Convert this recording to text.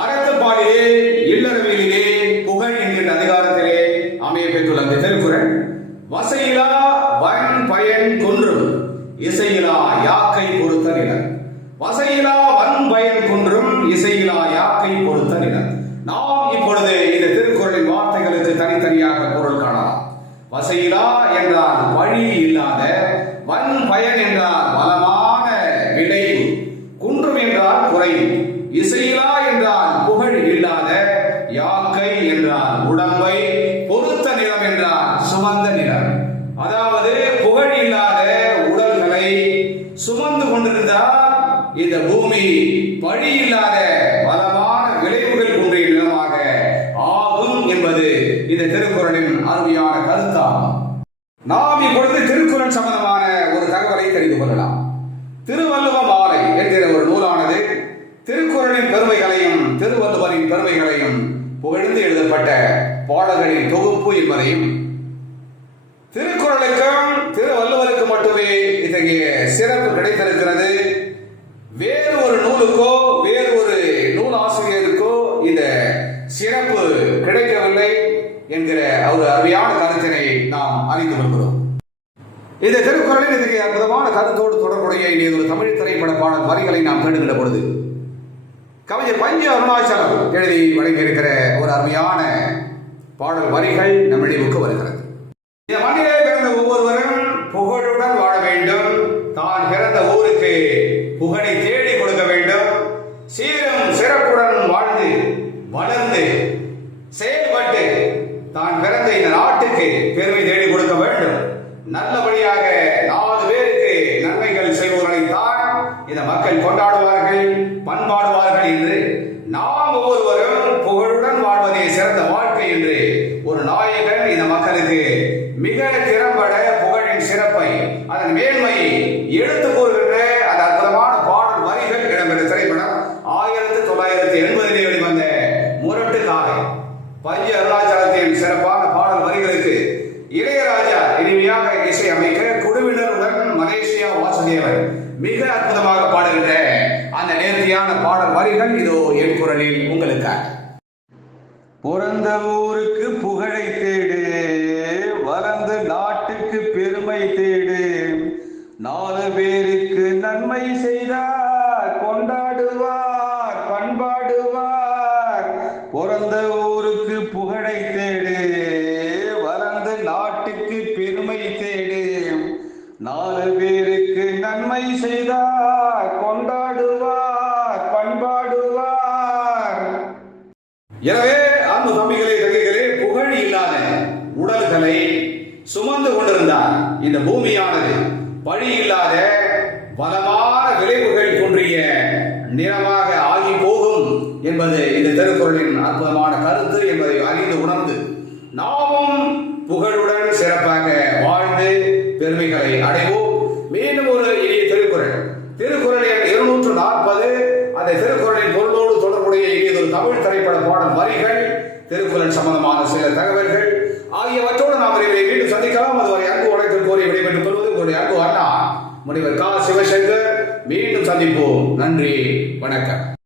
அறத்துப்பாலிலே இல்லறவியலிலே புகழ் என்கின்ற அதிகாரத்திலே அமைய பெற்றுள்ள அந்த திருக்குறள். வசையிலா வன் பயன் கொன்றும் இசையிலா யாக்கை பொறுத்த நிலம் வசையிலா வன் பயன் கொன்றும் இசையிலா யாக்கை பொறுத்த நிலம் நாம் இப்பொழுது இந்த திருக்குறளின் வார்த்தைகளுக்கு தனித்தனியாக பொருள் காணலாம். வசையிலா என்றால் வழி இல்லாத வன் பயன் என்ற முடியும் திருக்குறளுக்கும் திருவள்ளுவருக்கு மட்டுமே இத்தகைய சிறப்பு கிடைத்திருக்கிறது. வேறு ஒரு நூலுக்கோ வேறு ஒரு நூல் ஆசிரியருக்கோ இந்த சிறப்பு கிடைக்கவில்லை என்கிற ஒரு அருமையான கருத்தினை நாம் அறிந்து கொள்கிறோம். இந்த திருக்குறளில் இத்தகைய அற்புதமான கருத்தோடு தொடர்புடைய இனி ஒரு தமிழ் திரைப்பட பாடல் வரிகளை நாம் தேடுகிற பொழுது கவிஞர் பஞ்ச அருணாச்சலம் எழுதி வழங்கியிருக்கிற ஒரு அருமையான பாடல் வரிகள் நம் நினைவுக்கு வருகிறது. இந்த மக்கள் கொண்டாடுவார்கள் பண்பாடுவார்கள் என்று. நாம் ஒவ்வொருவரும் புகழுடன் வாழ்வதே சிறந்த வாழ்க்கை என்று ஒரு நாயகன் இந்த மக்களுக்கு மிக திறம்பட புகழின் சிறப்பை அதன் மேன்மையை எடுத்து கூறுகின்ற அந்த அற்புதமான பாடல் வரிகள் இடம்பெற்ற திரைப்படம் ஆயிரத்தி தொள்ளாயிரத்தி எண்பதிலே வெளிவந்த முரட்டு காலை பஞ்ச அருணாச்சலத்தின் சிறப்பான பாடல் வரிகளுக்கு இளையராஜா இனிமையாக இசை அமைக்க குழுவினருடன் மலேசியா வாசுதேவன் மிக அற்புதமாக பாடுகின்ற அந்த நேர்த்தியான பாடல் வரிகள் இதோ என் குரலில் உங்களுக்காக. பிறந்த ஊருக்கு புகழை தேடு வளர்ந்த நாட்டுக்கு பெருமை தேடு. நாலு பேருக்கு நன்மை செய்தார் கொண்டாடுவார் பண்பாடுவார். பிறந்த ஊருக்கு புகழை தேடு எனவே ஆன்ம தம்பிகளே தங்கைகளே புகழ் இல்லாத உடல்களை சுமந்து கொண்டிருந்தார். இந்த பூமியானது பழி இல்லாத பலமான விளைவுகள் தோன்றிய நிறமாக ஆகி போகும் என்பது இந்த திருக்குறளின் அற்புதமான கருத்து என்பதை அறிந்து உணர்ந்து நாமும் புகழுடன் சிறப்பாக வாழ்ந்து பெருமைகளை அடைவோம். தமிழ் திரைப்பட பாடல் வரிகள் திருக்குறள் சம்பந்தமான சில தகவல்கள் ஆகியவற்றோடு நாம் இவரை மீண்டும் சந்திக்கலாம். அதுவரை அன்பு வணக்கம் கோரி விடைபெற்றுக் கொள்வது உங்களுடைய அன்பு அண்ணா. முனிவர் கா. சிவசங்கர் மீண்டும் சந்திப்போம். நன்றி வணக்கம்.